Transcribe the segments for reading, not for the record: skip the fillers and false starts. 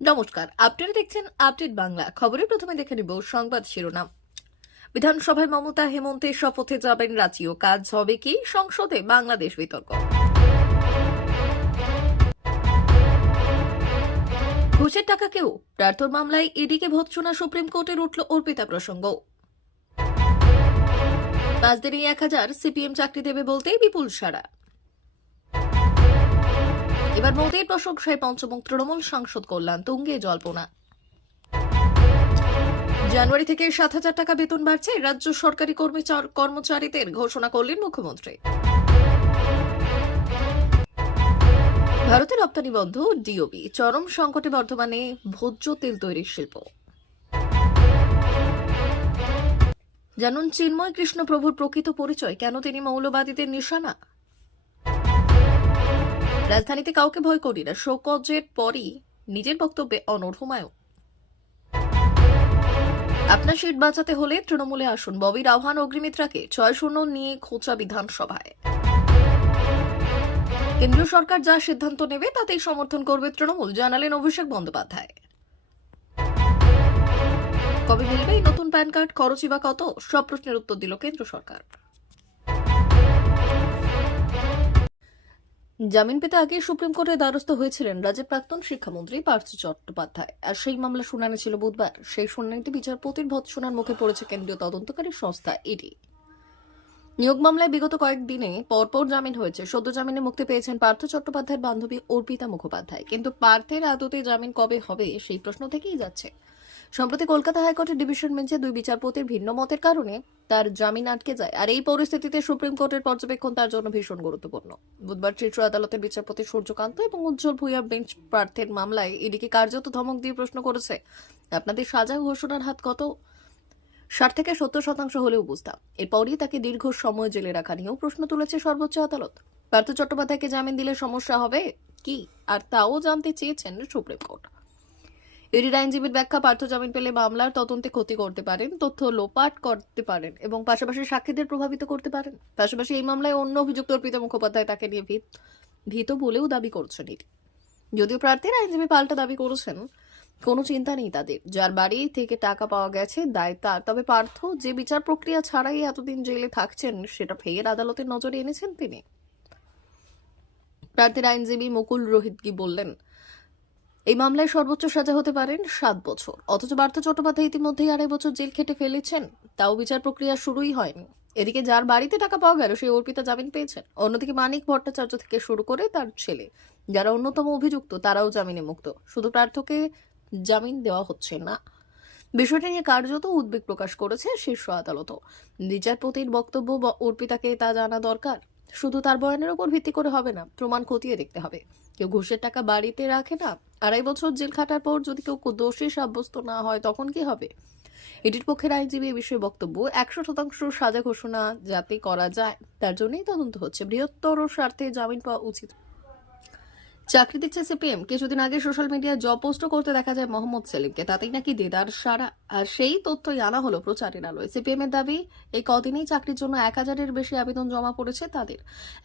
নমস্কার, আপনারা দেখছেন আপডেট বাংলা। খবরে প্রথমে দেখে নিব সংবাদ শিরোনাম। বিধানসভায় মমতা হেমন্তের শপথে যাবেন রাঁচিও, কাজ হবে কি সংসদে বাংলাদেশ বিতর্ক। ঘুষের টাকা কেউ প্রার্থর মামলায় ইডিকে ভৎসনা, সুপ্রিম কোর্টের উঠল অর্পিতা প্রসঙ্গ। 5 দিনেই 1000 সিপিএম চাকরি দেবে বলতেই বিপুল সারা। এবার মোদীর প্রশংসায় পঞ্চমুখ তৃণমূল সাংসদ কল্যাণ তুঙ্গে জল্পনা। জানুয়ারি থেকে 7,000 টাকা বেতন বাড়ছে, রাজ্য সরকারি কর্মচারীদের ঘোষণা করলেন মুখ্যমন্ত্রী। ভারতের রপ্তানি বন্ধ, ডিওবি চরম সংকটে বর্ধমানে ভোজ্য তেল তৈরির শিল্প। জানুন চিন্ময় কৃষ্ণ প্রভুর প্রকৃত পরিচয়, কেন তিনি মৌলবাদীদের নিশানা। রাজধানীতে কাউকে ভয় করি না, শোকজের পরই নিজের বক্তব্যে অনড় হুমায়ুন। আপনার সিট বাঁচাতে হলে তৃণমূলে আসুন, ববির আহ্বান অগ্নিমিত্রাকে। 6-0 নিয়ে খোঁচা বিধানসভায়। কেন্দ্রীয় সরকার যা সিদ্ধান্ত নেবে তাতেই সমর্থন করবে তৃণমূল, জানালেন অভিষেক বন্দ্যোপাধ্যায়। কবে মিলবে এই নতুন প্যান কার্ড, খরচই বা কত, সব প্রশ্নের উত্তর দিল কেন্দ্র সরকার। জামিন পেতে আগে সুপ্রিম কোর্টের দ্বারস্থ হয়েছিলেন রাজ্যের প্রাক্তন শিক্ষামন্ত্রী পার্থ চট্টোপাধ্যায়, আর সেই মামলা শুনানি ছিল বুধবার। সেই শুনানিতে বিচারপতির ভৎসনার মুখে পড়েছে কেন্দ্রীয় তদন্তকারী সংস্থা ইডি। নিয়োগ মামলায় বিগত কয়েকদিনে পরপর জামিন হয়েছে। সদ্য জামিনে মুক্তি পেয়েছেন পার্থ চট্টোপাধ্যায়ের বান্ধবী অর্পিতা মুখোপাধ্যায়, কিন্তু পার্থের আদতে জামিন কবে হবে সেই প্রশ্ন থেকেই যাচ্ছে। সম্প্রতি কলকাতা হাইকোর্টের ডিভিশন বেঞ্চে 2 বিচারপতির ভিন্ন মতের কারণে তার জামিন আটকে যায়, আর এই পরিস্থিতিতে সুপ্রিম কোর্টের পর্যবেক্ষণ তার জন্য ভীষণ গুরুত্বপূর্ণ। বুধবার শীর্ষ আদালতের বিচারপতি সূর্যকান্ত এবং উজ্জ্বল ভূঁইয়ার বেঞ্চ পার্থের মামলায় ইডিকে কার্যত ধমক দিয়ে প্রশ্ন করেছে, আপনাদের সাজা ঘোষণার হাত কত? 60 থেকে 70% হলেও বুঝতাম। এরপরই তাকে দীর্ঘ সময় জেলে রাখা নিয়েও প্রশ্ন তুলেছে সর্বোচ্চ আদালত। পার্থ চট্টোপাধ্যায়কে জামিন দিলে সমস্যা হবে কি, আর তাও জানতে চেয়েছেন সুপ্রিম কোর্ট। ইডির আইনজীবীর ব্যাখ্যা, পার্থ জামিন পেলে মামলার তদন্তে ক্ষতি করতে পারেন, তথ্য লোপাট করতে পারেন এবং পাশাপাশি সাক্ষীদের প্রভাবিত করতে পারেন। পাশাপাশি এই মামলায় অন্য অভিযুক্ত অর্পিতা মুখোপাধ্যায় তাকে নিয়ে ভীত বলেও দাবি করছেন ইডি। যদিও প্রার্থীর আইনজীবী পাল্টা দাবি করেছেন কোনো চিন্তা নেই তাদের, যার বাড়ি থেকে টাকা পাওয়া গেছে দায় তার। তবে পার্থ যে বিচার প্রক্রিয়া ছাড়াই এতদিন জেলে থাকছেন সেটা ফের আদালতের নজরে এনেছেন তিনি। প্রার্থীর আইনজীবী মুকুল রোহিতগি বললেন, এই মামলায় সর্বোচ্চ সাজা হতে পারেন 7 বছর। অথচ পার্থ চট্টোপাধ্যায় ইতিমধ্যেই 2.5 বছর জেল খেটে ফেলেছেন, তাও বিচার প্রক্রিয়া শুরুই হয়নি। এদিকে যার বাড়িতে টাকা পাওয়া গেল সেই অর্পিতা জামিন পেয়েছেন। অন্যদিকে মানিক ভট্টাচার্য থেকে শুরু করে তার ছেলে, যারা অন্যতম অভিযুক্ত, তারাও জামিনে মুক্ত। শুধু প্রার্থকে জামিন দেওয়া হচ্ছে না। বিষয়টি নিয়ে কার্যত উদ্বেগ প্রকাশ করেছে শীর্ষ আদালতও। বিচারপতির বক্তব্য অর্পিতাকে তা জানা দরকার। শুধু তার বয়ানের উপর ভিত্তি করে হবে না, প্রমাণ খতিয়ে দেখতে হবে। কেউ ঘুষের টাকা বাড়িতে রাখে না। 2.5 বছর জেল খাটার পর যদি কেউ দোষী সাব্যস্ত না হয় তখন কি হবে? ইডির পক্ষের আইনজীবী এ বিষয়ে বক্তব্য, 100% সাজা ঘোষণা যাতে করা যায় তার জন্যই তদন্ত হচ্ছে। বৃহত্তর স্বার্থে জামিন পাওয়া উচিত। চাকরি দিচ্ছে সিপিএম। কিছুদিন আগে সোশ্যাল মিডিয়ায় জব পোস্টও করতে দেখা যায় মোহাম্মদ সেলিমকে, তাতেই নাকি দেদার সারা। আর সেই তথ্যই আনা হলো প্রচারের আলোয়। সিপিএম এর দাবি, এই কদিনেই চাকরির জন্য 1000-এর বেশি আবেদন জমা পড়েছে তাদের।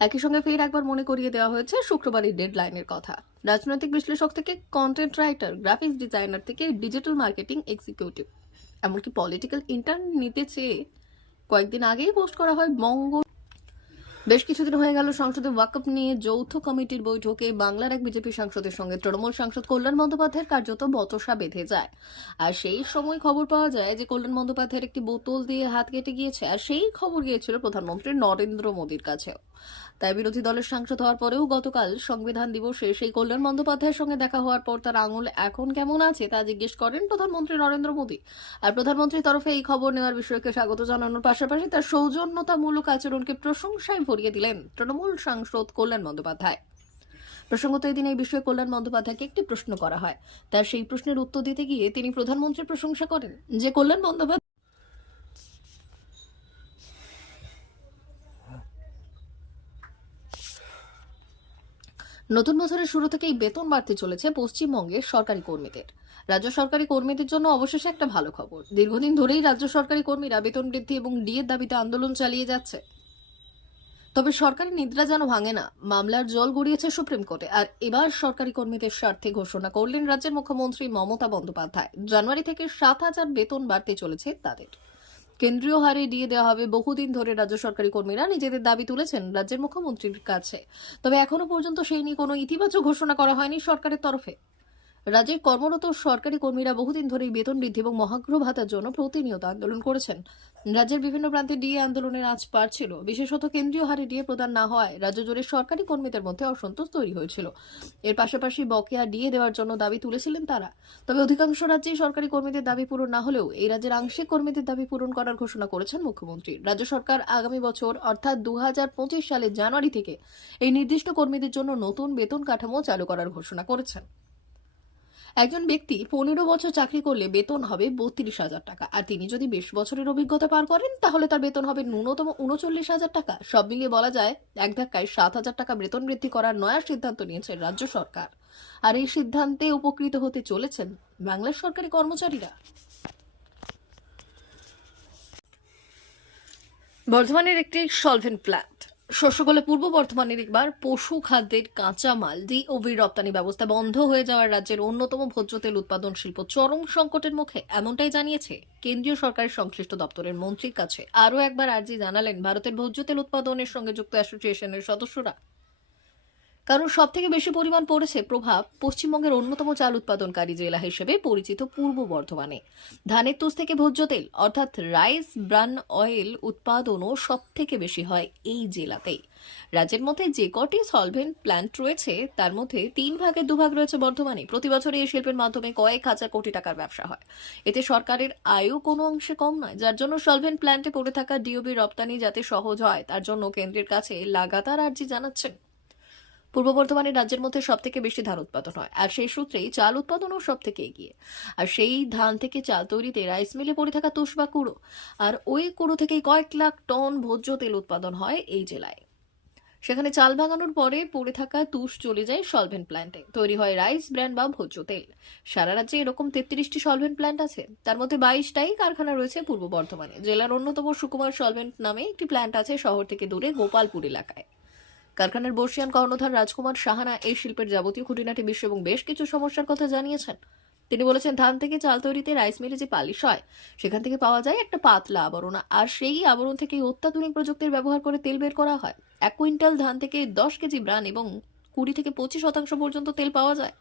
একই সঙ্গে ফের একবার মনে করিয়ে দেওয়া হয়েছে শুক্রবারের ডেডলাইনের কথা। রাজনৈতিক বিশ্লেষক থেকে কন্টেন্ট রাইটার, গ্রাফিক্স ডিজাইনার থেকে ডিজিটাল মার্কেটিং এক্সিকিউটিভ, এমনকি পলিটিক্যাল ইন্টার্ন নিতে চেয়ে কয়েকদিন আগেই পোস্ট করা হয় বেশ কিছুদিন হয়ে গেল সংসদে ওয়াকফ নিয়ে যৌথ কমিটির বৈঠকে বাংলার এক বিজেপি সাংসদের সঙ্গে তৃণমূল সাংসদ কল্যাণ বন্দ্যোপাধ্যায়ের কার্যত বচসা বেঁধে যায়। আর সেই সময় খবর পাওয়া যায় যে কল্যাণ বন্দ্যোপাধ্যায়ের একটি বোতল দিয়ে হাত কেটে গিয়েছে, আর সেই খবর গিয়েছিল প্রধানমন্ত্রী নরেন্দ্র মোদীর কাছেও। তাই বিরোধী দলের সাংসদ হওয়ার পরেও গতকাল সংবিধান দিবসে সেই কল্যাণ বন্দ্যোপাধ্যায়ের সঙ্গে দেখা হওয়ার পর তার আঙুল এখন কেমন আছে তা জিজ্ঞেস করেন প্রধানমন্ত্রী নরেন্দ্র মোদী। আর প্রধানমন্ত্রীর তরফে এই খবর নেওয়ার বিষয়কে স্বাগত জানানোর পাশাপাশি তার সৌজন্যতামূলক আচরণকে প্রশংসায় ভরিয়ে দিলেন তৃণমূল সাংসদ কল্যাণ বন্দ্যোপাধ্যায়। প্রসঙ্গত এদিন এই বিষয়ে কল্যাণ বন্দ্যোপাধ্যায়কে একটি প্রশ্ন করা হয়। তার সেই প্রশ্নের উত্তর দিতে গিয়ে তিনি প্রধানমন্ত্রীর প্রশংসা করেন যে কল্যাণ বন্দ্যোপাধ্যায় নতুন বছরের শুরু থেকেই বেতন বাড়তে চলেছে পশ্চিমবঙ্গের সরকারি কর্মীদের। রাজ্য সরকারি কর্মীদের জন্য অবশেষে একটা ভালো খবর। দীর্ঘদিন ধরেই রাজ্য সরকারি কর্মীরা বেতন বৃদ্ধি এবং ডিএর দাবিতে আন্দোলন চালিয়ে যাচ্ছে। তবে সরকারি নিদ্রা যেন ভাঙে না, মামলার জল গড়িয়েছে সুপ্রিম কোর্টে। আর এবার সরকারি কর্মীদের স্বার্থে ঘোষণা করলেন রাজ্যের মুখ্যমন্ত্রী মমতা বন্দ্যোপাধ্যায়। জানুয়ারি থেকে 7,000 বেতন বাড়তে চলেছে তাদের। কেন্দ্রীয় হারে ডিএ দেওয়া হবে। বহুদিন ধরে রাজ্য সরকারি কর্মীরা নিজেদের দাবি তুলেছেন রাজ্যের মুখ্যমন্ত্রীর কাছে, তবে এখনো পর্যন্ত সেই নিয়ে কোনো ইতিবাচক ঘোষণা করা হয়নি সরকারের তরফে। রাজ্যে কর্মরত সরকারি কর্মীরা বহুদিন ধরেই বেতন বৃদ্ধি এবং মহার্ঘ ভাতার জন্য প্রতিনিয়ত আন্দোলন করেছেন। রাজ্যের বিভিন্ন প্রান্তে ডিএ আন্দোলনের আঁচ পাড়ছিল। বিশেষত কেন্দ্রীয় হারে ডিএ প্রদান না হওয়ায় রাজ্য জুড়ে সরকারি কর্মীদের মধ্যে অসন্তোষ তৈরি হয়েছিল। এর পাশাপাশি বকেয়া ডিএ দেওয়ার জন্য দাবি তুলেছিলেন তারা। তবে অধিকাংশ রাজ্যেই সরকারি কর্মীদের দাবি পূরণ না হলেও এই রাজ্যের আংশিক কর্মীদের দাবি পূরণ করার ঘোষণা করেছেন মুখ্যমন্ত্রী। রাজ্য সরকার আগামী বছর অর্থাৎ 2025 সালের জানুয়ারি থেকে এই নির্দিষ্ট কর্মীদের জন্য নতুন বেতন কাঠামো চালু করার ঘোষণা করেছেন। একজন ব্যক্তি 15 বছর চাকরি করলে বেতন হবে 32,000 টাকা, আর তিনি যদি 20 বছরের অভিজ্ঞতা পার করেন তাহলে তার বেতন হবে ন্যূনতম 39,000 টাকা। সব মিলিয়ে বলা যায় এক ধাক্কায় 7,000 টাকা বেতন বৃদ্ধি করার নয়া সিদ্ধান্ত নিয়েছে রাজ্য সরকার। আর এই সিদ্ধান্তে উপকৃত হতে চলেছেন বাংলার সরকারি কর্মচারীরা। বর্ধমানের একটি সলভেন্ট প্ল্যান্ট শস্যগোলে পূর্ব বর্ধমানের একবার পশু খাদ্যের কাঁচামাল ডিওবি রপ্তানি ব্যবস্থা বন্ধ হয়ে যাওয়ার রাজ্যের অন্যতম ভোজ্য তেল উৎপাদন শিল্প চরম সংকটের মুখে, এমনটাই জানিয়েছে কেন্দ্রীয় সরকারের সংশ্লিষ্ট দপ্তরের মন্ত্রীর কাছে। আরও একবার আর্জি জানালেন ভারতের ভোজ্য তেল উৎপাদনের সঙ্গে যুক্ত অ্যাসোসিয়েশনের সদস্যরা। কারণ সব থেকে বেশি পরিমাণ পড়েছে প্রভাব পশ্চিমবঙ্গের অন্যতম চাল উৎপাদনকারী জেলা হিসেবে পরিচিত পূর্ব বর্ধমানে। ধানের তুষ থেকে ভোজ্য তেল অর্থাৎ রাইস ব্রান অয়েল উৎপাদনও সব থেকে বেশি হয় এই জেলাতেই। রাজ্যের মধ্যে যে কটি সলভেন্ট প্ল্যান্ট রয়েছে তার মধ্যে 3 ভাগের 2 ভাগ রয়েছে বর্ধমানে। প্রতি বছরই এই শিল্পের মাধ্যমে কয়েক হাজার কোটি টাকার ব্যবসা হয়। এতে সরকারের আয়ও কোনো অংশে কম নয়, যার জন্য সলভেন্ট প্ল্যান্টে পড়ে থাকা ডিওবি রপ্তানি যাতে সহজ হয় তার জন্য কেন্দ্রের কাছে লাগাতার আর্জি জানাচ্ছেন। পূর্ব বর্ধমানে রাজ্যের মধ্যে সব থেকে বেশি ধান উৎপাদন হয়, আর সেই সূত্রেই চাল উৎপাদনও সব থেকে এগিয়ে। আর সেই ধান থেকে চাল তৈরিতে রাইস মিলে পড়ে থাকা তুষ বা কুড়ো, আর ওই কুড়ো থেকেই কয়েক লাখ টন ভোজ্য তেল উৎপাদন হয় এই জেলায়। সেখানে চাল ভাঙানোর পরে পড়ে থাকা তুষ চলে যায় সলভেন্ট প্ল্যান্টে, তৈরি হয় রাইস ব্র্যান বা ভোজ্য তেল। সারা রাজ্যে এরকম 33টি সলভেন্ট প্ল্যান্ট আছে, তার মধ্যে 22টাই কারখানা রয়েছে পূর্ব বর্ধমানে। জেলার অন্যতম সুকুমার সলভেন্ট নামে একটি প্ল্যান্ট আছে শহর থেকে দূরে গোপালপুর এলাকায়। কারখানার বর্ষিয়ান কর্ণধার রাজকুমার সাহানা এই শিল্পের যাবতীয় খুঁটিনাটি বিষয় এবং বেশ কিছু সমস্যার কথা জানিয়েছেন। তিনি বলেছেন, ধান থেকে চাল তৈরিতে রাইস মিলে যে পালিশ হয় সেখান থেকে পাওয়া যায় একটা পাতলা আবরণ, আর সেই আবরণ থেকে অত্যাধুনিক প্রযুক্তির ব্যবহার করে তেল বের করা হয়। 1 কুইন্টাল ধান থেকে 10 কেজি ব্রান এবং 20 থেকে 25% পর্যন্ত তেল পাওয়া যায়।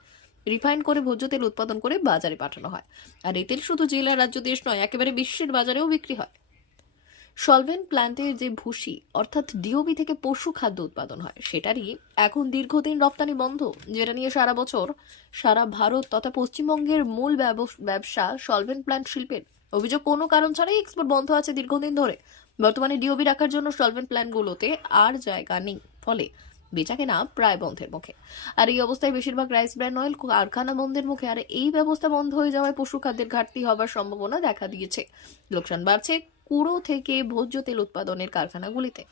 রিফাইন করে ভোজ্য তেল উৎপাদন করে বাজারে পাঠানো হয়, আর এই তেল শুধু জেলা রাজ্য দেশ নয় একেবারে বিশ্বের বাজারেও বিক্রি হয়। সলভেন্ট প্ল্যান্টের যে ভুসি অর্থাৎ ডিওবি থেকে পশু খাদ্য উৎপাদন হয় সেটারই এখন দীর্ঘদিন রপ্তানি বন্ধ, যেটা নিয়ে সারা বছর সারা ভারত তথা পশ্চিমবঙ্গের মূল ব্যবসা সলভেন্ট প্ল্যান্ট শিল্পের। অভিযোগ কোনো কারণ ছাড়াই এক্সপোর্ট বন্ধ আছে দীর্ঘদিন ধরে। বর্তমানে ডিওবি রাখার জন্য সলভেন্ট প্ল্যান্টগুলোতে আর জায়গা নেই, ফলে বেচাকেনা প্রায় বন্ধের মুখে। আর এই অবস্থায় বেশিরভাগ রাইস ব্র্যান অয়েল কারখানা বন্ধের মুখে। আর এই ব্যবস্থা বন্ধ হয়ে যাওয়ায় পশু খাদ্যের ঘাটতি হবার সম্ভাবনা দেখা দিয়েছে। লোকসান বাড়ছে কুড়ো থেকে ভোজ্য তেল উৎপাদনের কারখানাগুলিতে।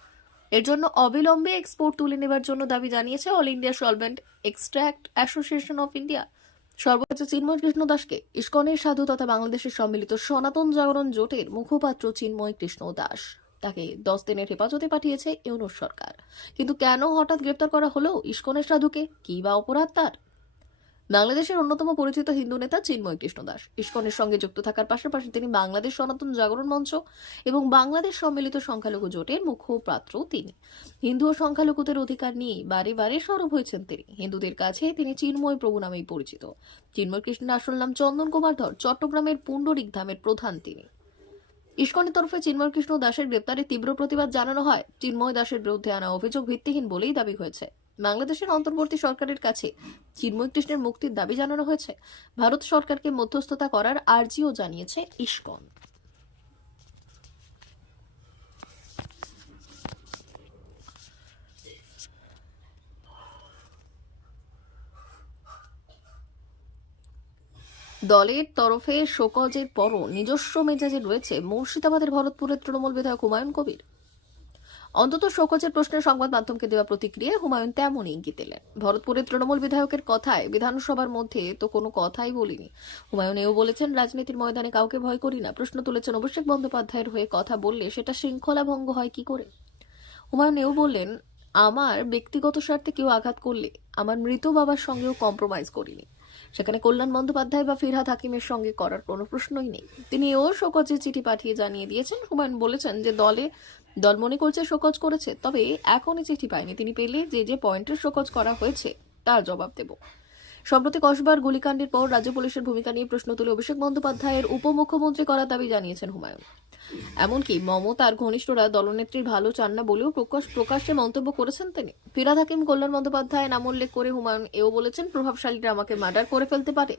এর জন্য অবিলম্বে এক্সপোর্ট তুলে নেবার জন্য দাবি জানিয়েছে all India solvent extract association of India. সর্বোচ্চ চিন্ময় কৃষ্ণ দাসকে ইসকনের সাধু তথা বাংলাদেশের সম্মিলিত সনাতন জাগরণ জোটের মুখপাত্র চিন্ময় কৃষ্ণ দাস তাকে 10 দিনের হেফাজতে পাঠিয়েছে ইউনুস সরকার। কিন্তু কেন হঠাৎ গ্রেপ্তার করা হলো ইসকনের সাধুকে? কি বা অপরাধ তার? বাংলাদেশের অন্যতম পরিচিত হিন্দু নেতা চিন্ময় কৃষ্ণ দাস ইসকনের সঙ্গে যুক্ত থাকার পাশাপাশি তিনি বাংলাদেশ সনাতন জাগরণ মঞ্চ এবং বাংলাদেশ সম্মিলিত সংখ্যালঘু জোটের মুখপাত্র। তিনি হিন্দু ও সংখ্যালঘুদের অধিকার নিয়ে বারে বারে সরব হয়েছেন। তিনি হিন্দুদের কাছে তিনি চিন্ময় প্রভু নামেই পরিচিত। চিন্ময় কৃষ্ণের আসল নাম চন্দন কুমার ধর, চট্টগ্রামের পুণ্ডরিক ধামের প্রধান তিনি। ইসকনের তরফে চিন্ময় কৃষ্ণ দাসের গ্রেপ্তারে তীব্র প্রতিবাদ জানানো হয়। চিন্ময় দাসের বিরুদ্ধে আনা অভিযোগ ভিত্তিহীন বলেই দাবি হয়েছে। বাংলাদেশের অন্তর্বর্তী সরকারের কাছে চিন্ময় কৃষ্ণের মুক্তির দাবি জানানো হয়েছে। ভারত সরকারকে মধ্যস্থতা করার আর্জিও জানিয়েছে ইসকন। দলের তরফে শোকজের পরও নিজস্ব মেজাজে রয়েছে মুর্শিদাবাদের ভরতপুরের তৃণমূল বিধায়ক হুমায়ুন কবির। অন্তত শোকজের প্রশ্নে সংবাদ মাধ্যমকে দেওয়া প্রতিক্রিয়ায় হুমায়ুন তেমনই ইঙ্গিত দিলেন। ভরতপুরের তৃণমূল বিধায়কের কথায় বিধানসভার মধ্যে তো কোনো কথাই বলিনি। হুমায়ুন এও বলেছেন, রাজনীতির ময়দানে কাউকে ভয় করি না। প্রশ্ন তুলেছেন, অভিষেক বন্দ্যোপাধ্যায়ের হয়ে কথা বললে সেটা শৃঙ্খলা ভঙ্গ হয় কি করে? হুমায়ুন এও বললেন, আমার ব্যক্তিগত স্বার্থে কেউ আঘাত করলে আমার মৃত বাবার সঙ্গেও কম্প্রোমাইজ করিনি। সেখানে কল্যাণ বন্দ্যোপাধ্যায় বা ফিরহাদ হাকিমের সঙ্গে করার কোনো প্রশ্নই নেই। তিনি এও শোকজের চিঠি পাঠিয়ে জানিয়ে দিয়েছেন। হুমায়ুন বলেছেন যে দল মনে করছে শোকজ করেছে, তবে এখনই চিঠি পায়নি। তিনি পেলে যে পয়েন্টের শোকজ করা হয়েছে তার জবাব দেব। সম্প্রতি কসবার গুলিকাণ্ডের পর রাজ্য পুলিশের ভূমিকা নিয়ে প্রশ্ন তুলে অভিষেক বন্দ্যোপাধ্যায়ের উপমুখ্যমন্ত্রী করার দাবি জানিয়েছেন হুমায়ুন। এমনকি মমতার ঘনিষ্ঠরা দলনেত্রীর ভালো চান না বলেও প্রকাশ্যে মন্তব্য করেছেন তিনি। ফিরহাদ হাকিম, কল্যাণ বন্দ্যোপাধ্যায় নাম উল্লেখ করে হুমায়ুন এও বলেছেন, প্রভাবশালীরা আমাকে মার্ডার করে ফেলতে পারে।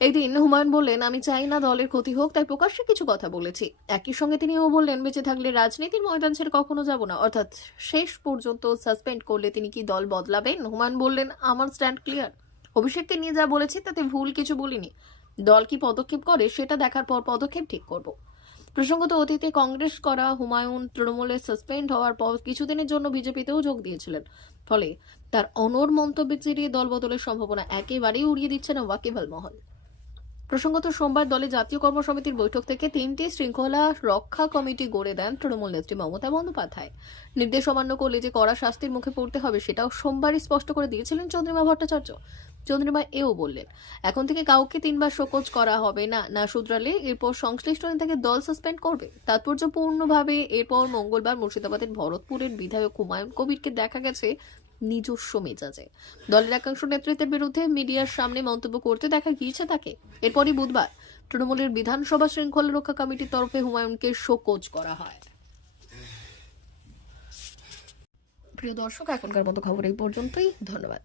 এই দিন হুমায়ুন বললেন, আমি চাই না দলের ক্ষতি হোক, তাই প্রকাশ্যে কিছু কথা বলেছি। একই সঙ্গে তিনি ও বললেন, বেঁচে থাকলে রাজনীতির ময়দান ছেড়ে কখনো যাব না, অর্থাৎ শেষ পর্যন্ত সাসপেন্ড করলে তিনি কি দল বদলাবেন? হুমায়ুন বললেন, আমার স্ট্যান্ড ক্লিয়ার। অভিষেককে নিয়ে যা বলেছি তাতে ভুল কিছু বলিনি। দল কি পদক্ষেপ করে সেটা দেখার পর পদক্ষেপ ঠিক করব। প্রসঙ্গত, অতীতে কংগ্রেস করা হুমায়ুন তৃণমূলে সাসপেন্ড হওয়ার পর কিছুদিনের জন্য বিজেপিতেও যোগ দিয়েছিলেন। ফলে তার অনড় মন্তব্যে চিরিয়ে দল বদলের সম্ভাবনা একেবারেই উড়িয়ে দিচ্ছেন ওয়াকিবহাল মহল। প্রসঙ্গত, সোমবার দলে জাতীয় কর্মসমিতির বৈঠক থেকে 3টি শৃঙ্খলা রক্ষা কমিটি গড়ে দেন তৃণমূল নেত্রী মমতা বন্দ্যোপাধ্যায়। নির্দেশ অমান্য করলে যে কড়া শাস্তির মুখে পড়তে হবে সেটাও সোমবারই স্পষ্ট করে দিয়েছিলেন চন্দ্রিমা ভট্টাচার্য। চন্দ্রিমা এও বললেন, এখন থেকে কাউকে 3 বার শোকজ করা হবে না, না শুধরালে এরপর সংশ্লিষ্ট নেতাকে দল সাসপেন্ড করবে। তাৎপর্যপূর্ণভাবে এরপর মঙ্গলবার মুর্শিদাবাদের ভরতপুরের বিধায়ক হুমায়ুন কবিরকে দেখা গেছে নিজস্ব মেজাজে দলের একাংশ নেতৃত্বের বিরুদ্ধে মিডিয়ার সামনে মন্তব্য করতে দেখা গিয়েছে তাকে। এরপরই বুধবার তৃণমূলের বিধানসভা শৃঙ্খলা রক্ষা কমিটির তরফে হুমায়ুনকে শোকজ করা হয়। প্রিয় দর্শক, এখনকার মতো খবর এই পর্যন্তই। ধন্যবাদ।